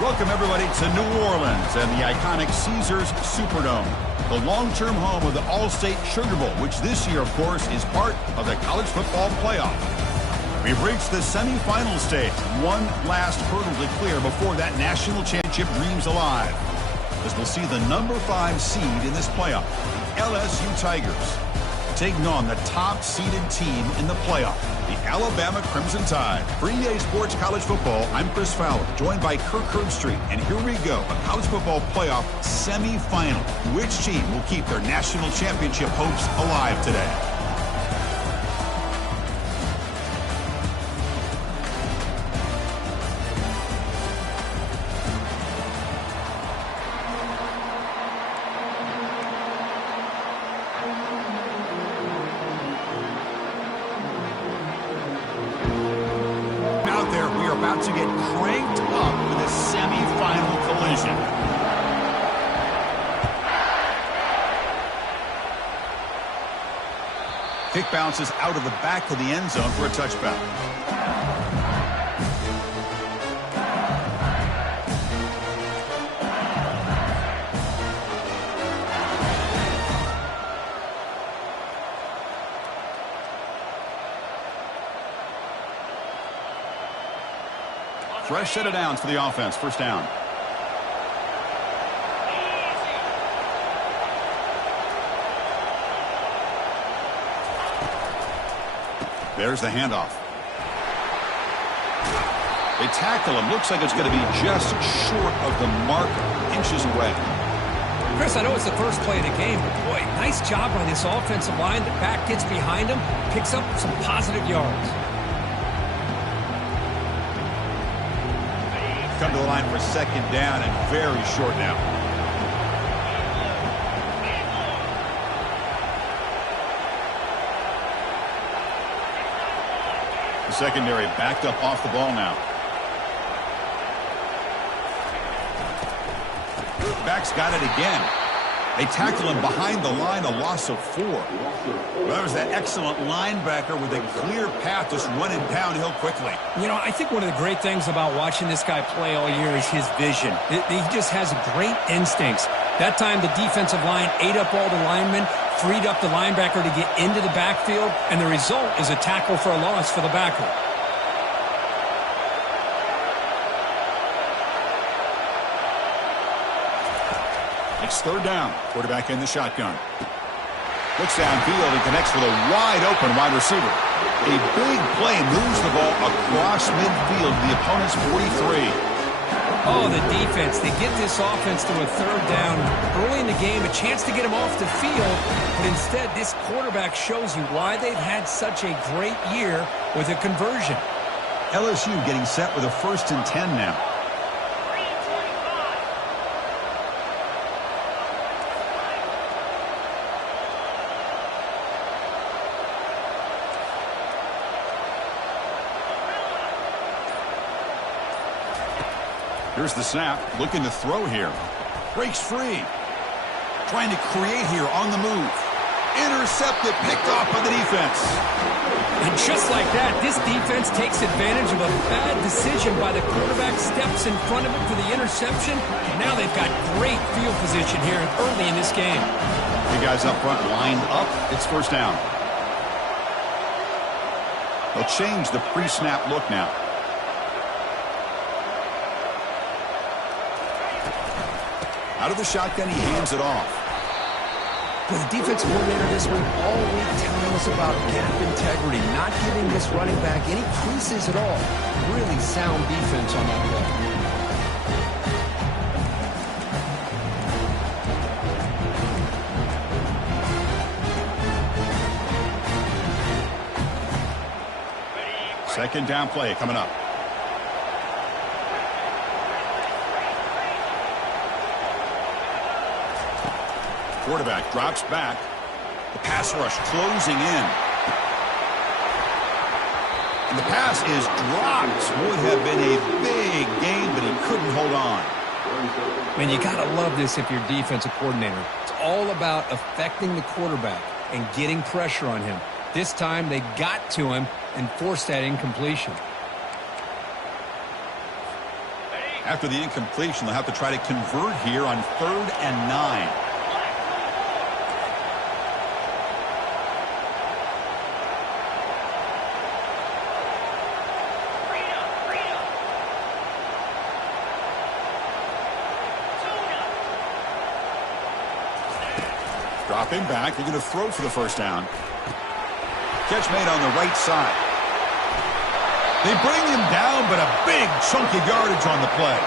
Welcome, everybody, to New Orleans and the iconic Caesars Superdome, the long-term home of the All-State Sugar Bowl, which this year, of course, is part of the college football playoff. We've reached the semifinal stage. One last hurdle to clear before that national championship dream's alive, as we'll see the number 5 seed in this playoff, the LSU Tigers, taking on the top-seeded team in the playoff, the Alabama Crimson Tide. For EA Sports College Football, I'm Chris Fowler, joined by Kirk Herbstreit, and here we go, a college football playoff semifinal. Which team will keep their national championship hopes alive today? About to get cranked up with a semifinal collision. Kick bounces out of the back of the end zone for a touchback. Fresh set of downs for the offense. First down. There's the handoff. They tackle him. Looks like it's going to be just short of the marker, inches away. Chris, I know it's the first play of the game, but boy, nice job by this offensive line. The back gets behind him, picks up some positive yards. Come to the line for second down and very short now. The secondary backed up off the ball now. Back's got it again. They tackle him behind the line, a loss of 4. Well, that was that excellent linebacker with a clear path just running downhill quickly. You know, I think one of the great things about watching this guy play all year is his vision. He just has great instincts. That time, the defensive line ate up all the linemen, freed up the linebacker to get into the backfield, and the result is a tackle for a loss for the backer. It's third down. Quarterback in the shotgun. Looks downfield and connects with a wide-open wide receiver. A big play moves the ball across midfield to the opponent's 43. Oh, the defense. They get this offense to a third down early in the game, a chance to get him off the field, but instead this quarterback shows you why they've had such a great year with a conversion. LSU getting set with a 1st and 10 now. Here's the snap, looking to throw here. Breaks free. Trying to create here on the move. Intercepted, picked off by the defense. And just like that, this defense takes advantage of a bad decision by the quarterback, steps in front of him for the interception. Now they've got great field position here early in this game. The guys up front lined up. It's first down. They'll change the pre-snap look now. Out of the shotgun, he hands it off. Well, the defensive coordinator this week all week telling us about gap integrity, not giving this running back any creases at all. Really sound defense on that play. Second down play coming up. Quarterback drops back. The pass rush closing in. And the pass is dropped. Would have been a big game, but he couldn't hold on. Man, you got to love this if you're defensive coordinator. It's all about affecting the quarterback and getting pressure on him. This time they got to him and forced that incompletion. After the incompletion, they'll have to try to convert here on 3rd and 9. Dropping back, they're going to throw for the first down. Catch made on the right side. They bring him down, but a big chunk of yardage on the play.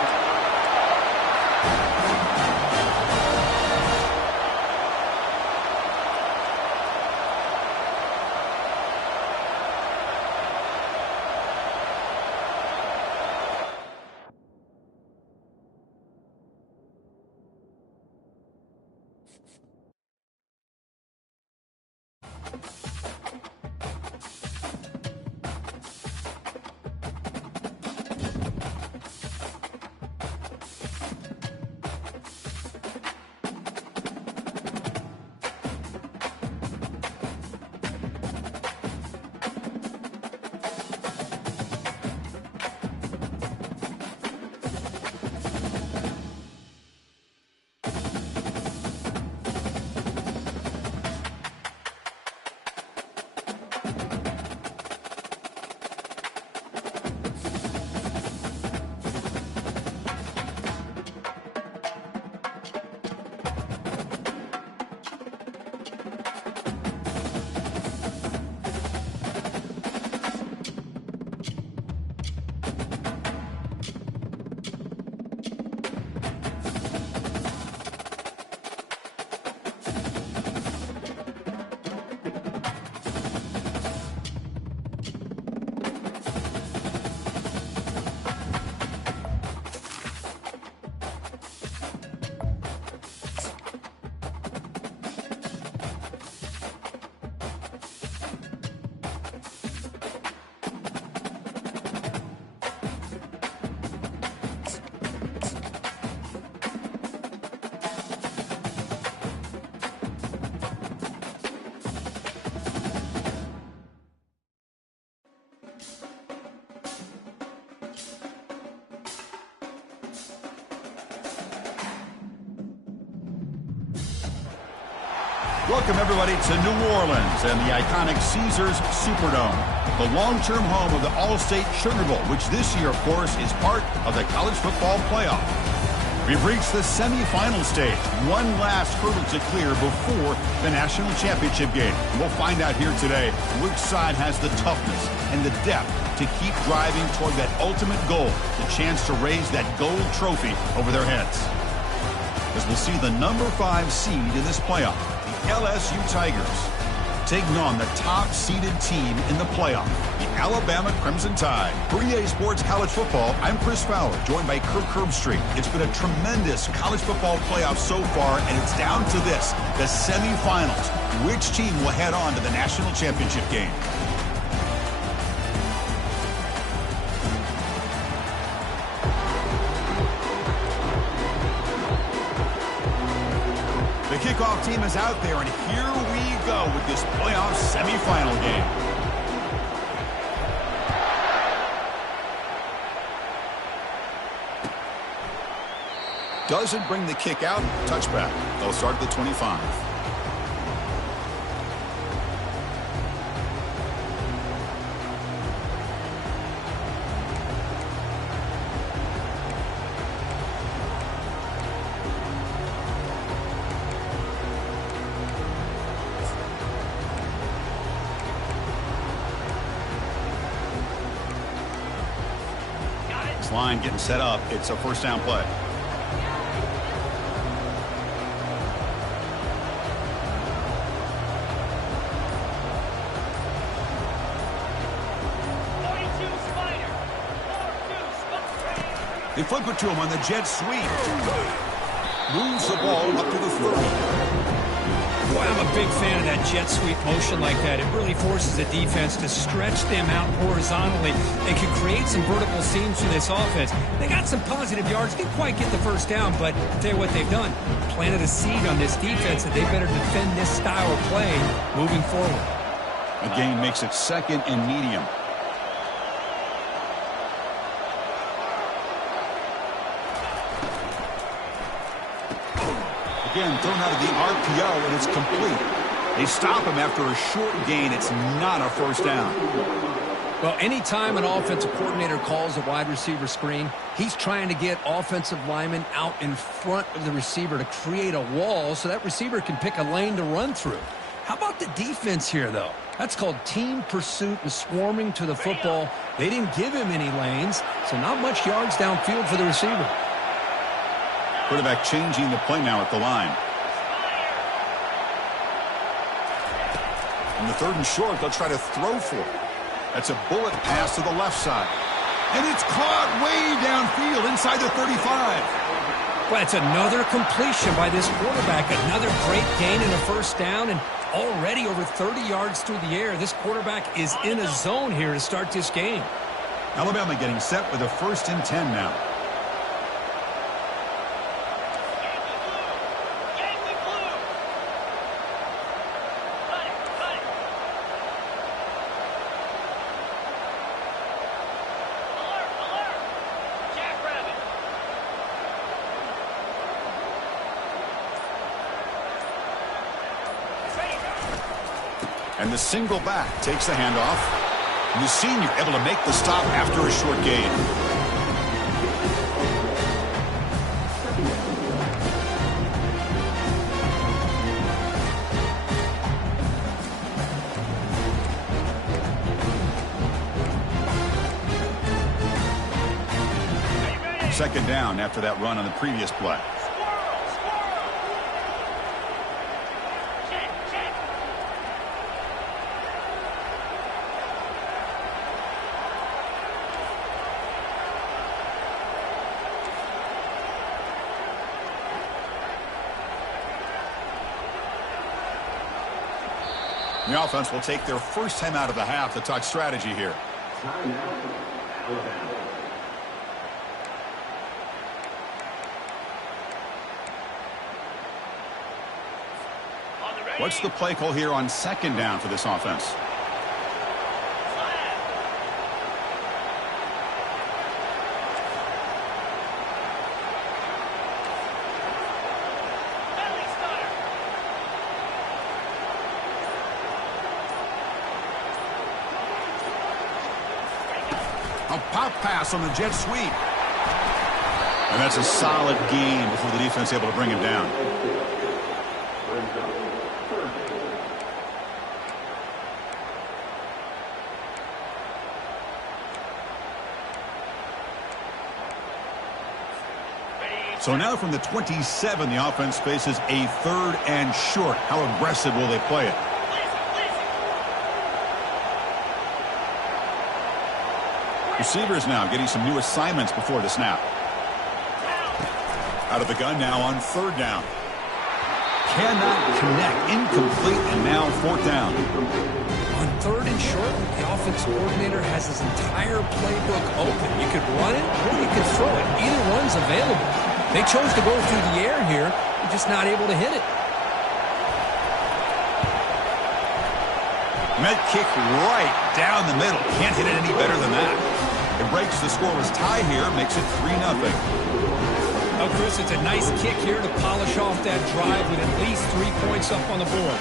Welcome, everybody, to New Orleans and the iconic Caesars Superdome, the long-term home of the All-State Sugar Bowl, which this year, of course, is part of the college football playoff. We've reached the semifinal stage, one last hurdle to clear before the national championship game. We'll find out here today which side has the toughness and the depth to keep driving toward that ultimate goal, the chance to raise that gold trophy over their heads. As we'll see the number 5 seed in this playoff, the LSU Tigers, taking on the top-seeded team in the playoff, the Alabama Crimson Tide. For EA Sports College Football, I'm Chris Fowler, joined by Kirk Herbstreit. It's been a tremendous college football playoff so far, and it's down to this, the semifinals. Which team will head on to the national championship game? The kickoff team is out there, and here we go with this playoff semifinal game. Doesn't bring the kick out. Touchback. They'll start at the 25. Line getting set up. It's a first down play. They flip it to him on the jet sweep. Moves the ball up to the 30. Boy, I'm a big fan of that jet sweep motion like that. It really forces the defense to stretch them out horizontally and can create some vertical seams for this offense. They got some positive yards, didn't quite get the first down, but I'll tell you what they've done. Planted a seed on this defense that they better defend this style of play moving forward. The game makes it second and medium. again, thrown out of the RPO, and it's complete. They stop him after a short gain. It's not a first down. Well, anytime an offensive coordinator calls a wide receiver screen, he's trying to get offensive linemen out in front of the receiver to create a wall so that receiver can pick a lane to run through. How about the defense here, though? That's called team pursuit and swarming to the football. They didn't give him any lanes, so not much yards downfield for the receiver. Quarterback changing the play now at the line. On the 3rd and short, they'll try to throw for it. That's a bullet pass to the left side. And it's caught way downfield inside the 35. Well, it's another completion by this quarterback. Another great gain in a first down, and already over 30 yards through the air. This quarterback is in a zone here to start this game. Alabama getting set with a 1st and 10 now. And the single back takes the handoff. And the senior able to make the stop after a short gain. Second down after that run on the previous play. The offense will take their first time out of the half to talk strategy here. What's the play call here on 2nd down for this offense? A pop pass on the jet sweep. And that's a solid gain before the defense is able to bring him down. So now from the 27, the offense faces a 3rd and short. How aggressive will they play it? Receivers now getting some new assignments before the snap. Out of the gun now on 3rd down. Cannot connect. Incomplete, and now 4th down. On 3rd and short, the offensive coordinator has his entire playbook open. You could run it or you could throw it. Either one's available. They chose to go through the air here. They're just not able to hit it. Met kick right down the middle. Can't hit it any better than that. It breaks the scoreless tie here, makes it 3-0. Oh, Chris, it's a nice kick here to polish off that drive with at least 3 points up on the board.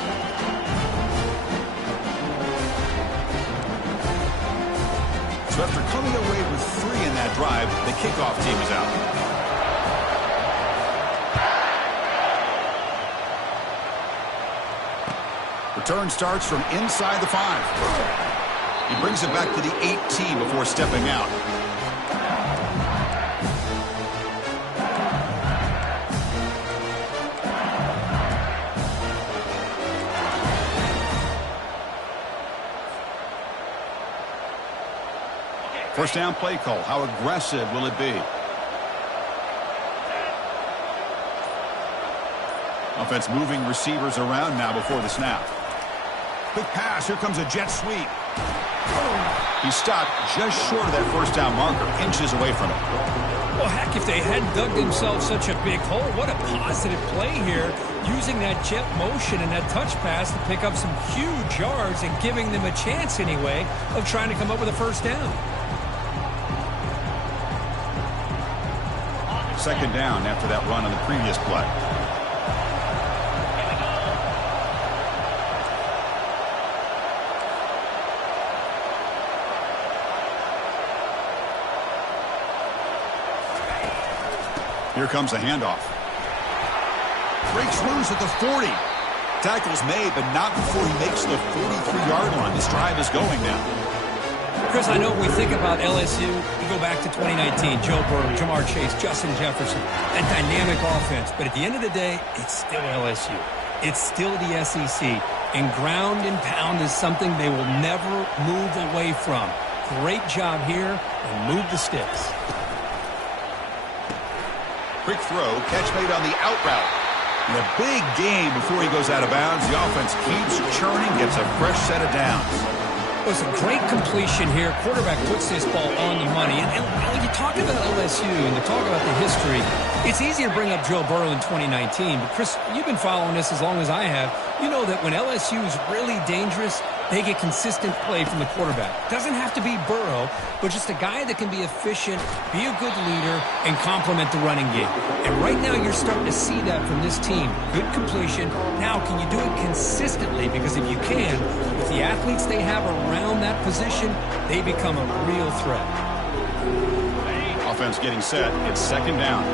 So after coming away with 3 in that drive, the kickoff team is out. Return starts from inside the 5. He brings it back to the 18 before stepping out. First down play call. How aggressive will it be? Offense moving receivers around now before the snap. Quick pass. Here comes a jet sweep. He stopped just short of that first down marker, inches away from it. Well, heck, if they hadn't dug themselves such a big hole, what a positive play here, using that jet motion and that touch pass to pick up some huge yards and giving them a chance anyway of trying to come up with a first down. Second down after that run on the previous play. Here comes the handoff. Breaks loose at the 40. Tackle's made, but not before he makes the 43-yard line. This drive is going now. Chris, I know when we think about LSU, we go back to 2019, Joe Burrow, Jamar Chase, Justin Jefferson, that dynamic offense. But at the end of the day, it's still LSU. It's still the SEC. And ground and pound is something they will never move away from. Great job here, and move the sticks. Quick throw, catch made on the out route. And a big gain before he goes out of bounds. The offense keeps churning, gets a fresh set of downs. It was a great completion here. Quarterback puts this ball on the money. And when you talk about LSU and you talk about the history, it's easy to bring up Joe Burrow in 2019. But, Chris, you've been following this as long as I have. You know that when LSU is really dangerous, they get consistent play from the quarterback. Doesn't have to be Burrow, but just a guy that can be efficient, be a good leader, and complement the running game. And right now you're starting to see that from this team. Good completion. Now, can you do it consistently? Because if you can, with the athletes they have around that position, they become a real threat. Offense getting set. It's second down.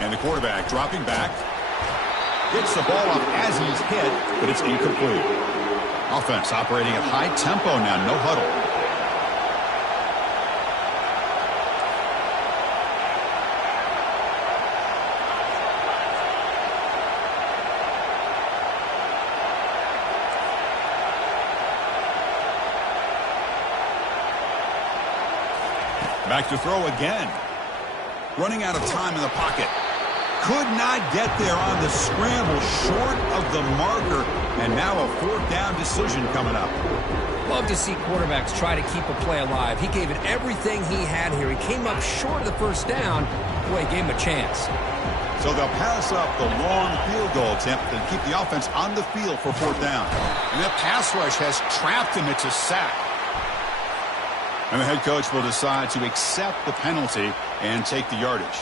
And the quarterback dropping back. Gets the ball off as he's hit, but it's incomplete. Offense operating at high tempo now, no huddle. Back to throw again. Running out of time in the pocket. Could not get there on the scramble, short of the marker, and now a fourth down decision coming up. Love to see quarterbacks try to keep a play alive. He gave it everything he had here. He came up short of the first down. Boy, he gave him a chance. So they'll pass up the long field goal attempt and keep the offense on the field for fourth down. And that pass rush has trapped him. It's a sack. And the head coach will decide to accept the penalty and take the yardage.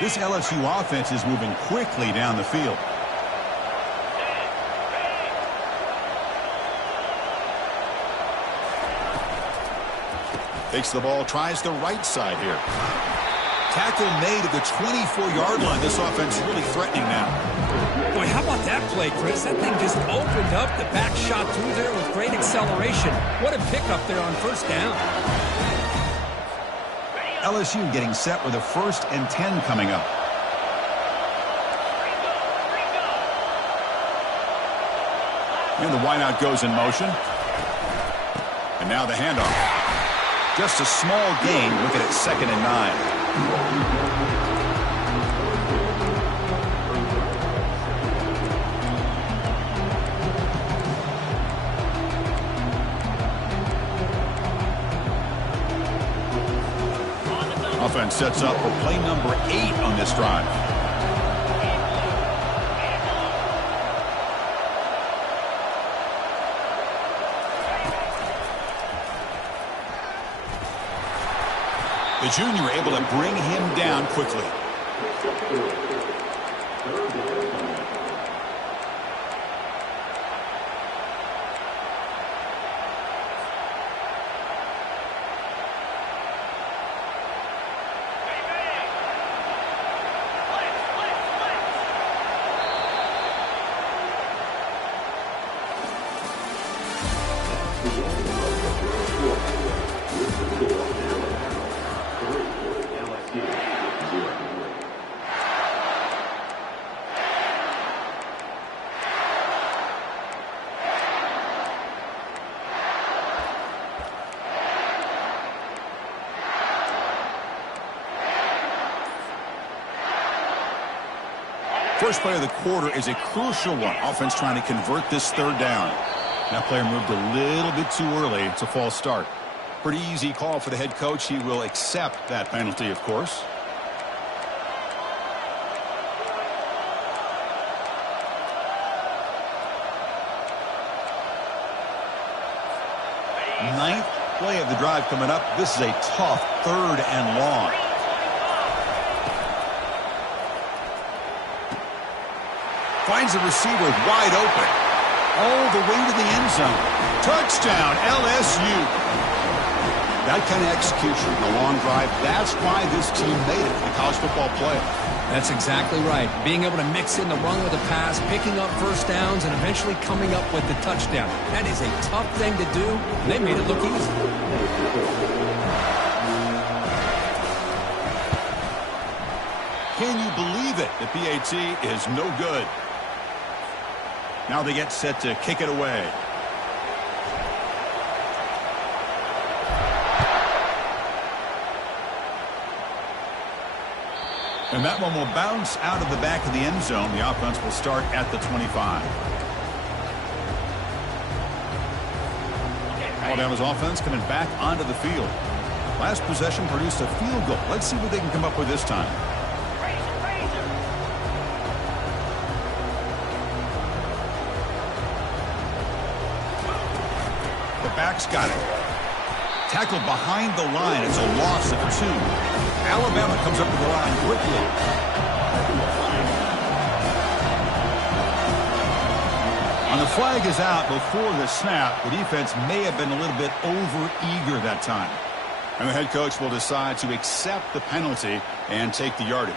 This LSU offense is moving quickly down the field. Takes the ball, tries the right side here. Tackle made at the 24-yard line. This offense really threatening now. Boy, how about that play, Chris? That thing just opened up. The back shot through there with great acceleration. What a pickup there on first down. LSU getting set with a 1st and 10 coming up. And the wideout goes in motion. And now the handoff. Just a small gain. Look at it, 2nd and 9. Offense sets up for play number 8 on this drive. The junior able to bring him down quickly. First play of the quarter is a crucial one. Offense trying to convert this 3rd down. That player moved a little bit too early. It's a false start. Pretty easy call for the head coach. He will accept that penalty, of course. Ninth play of the drive coming up. This is a tough 3rd and long. Finds the receiver wide open. All the way to the end zone. Touchdown, LSU. That kind of execution in a long drive, that's why this team made it to the college football playoff. That's exactly right. Being able to mix in the run with the pass, picking up first downs, and eventually coming up with the touchdown. That is a tough thing to do, and they made it look easy. Can you believe it? The PAT is no good. Now they get set to kick it away. And that one will bounce out of the back of the end zone. The offense will start at the 25. Alabama's offense coming back onto the field. Last possession produced a field goal. Let's see what they can come up with this time. The back's got it. Tackled behind the line. It's a loss of 2. Alabama comes up to the line quickly. And the flag is out before the snap. The defense may have been a little bit over-eager that time. And the head coach will decide to accept the penalty and take the yardage.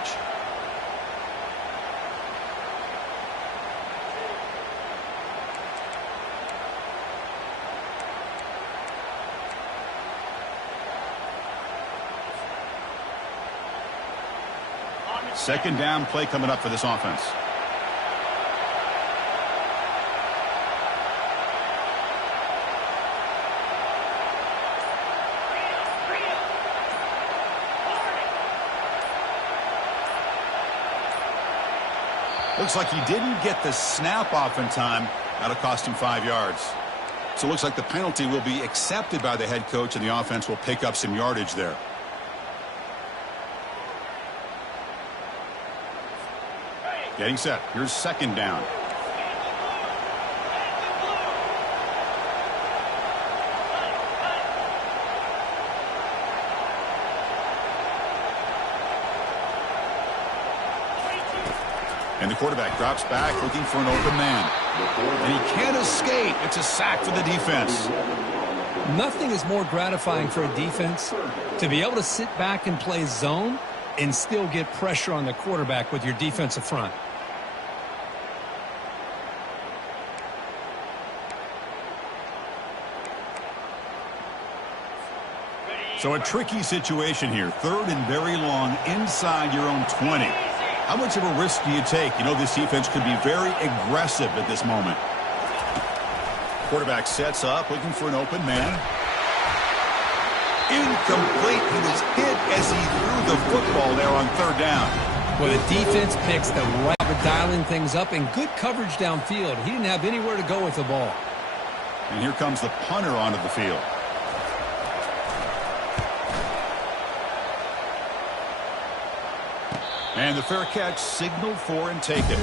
Second down play coming up for this offense. Looks like he didn't get the snap off in time. That'll cost him 5 yards. So it looks like the penalty will be accepted by the head coach, and the offense will pick up some yardage there. Getting set. Here's second down. And the quarterback drops back looking for an open man. And he can't escape. It's a sack for the defense. Nothing is more gratifying for a defense to be able to sit back and play zone and still get pressure on the quarterback with your defensive front. So a tricky situation here. 3rd and very long inside your own 20. How much of a risk do you take? You know, this defense could be very aggressive at this moment. Quarterback sets up, looking for an open man. Incomplete. He was hit as he threw the football there on 3rd down. Well, the defense picks the right for dialing things up and good coverage downfield. He didn't have anywhere to go with the ball. And here comes the punter onto the field. And the fair catch signaled for and taken.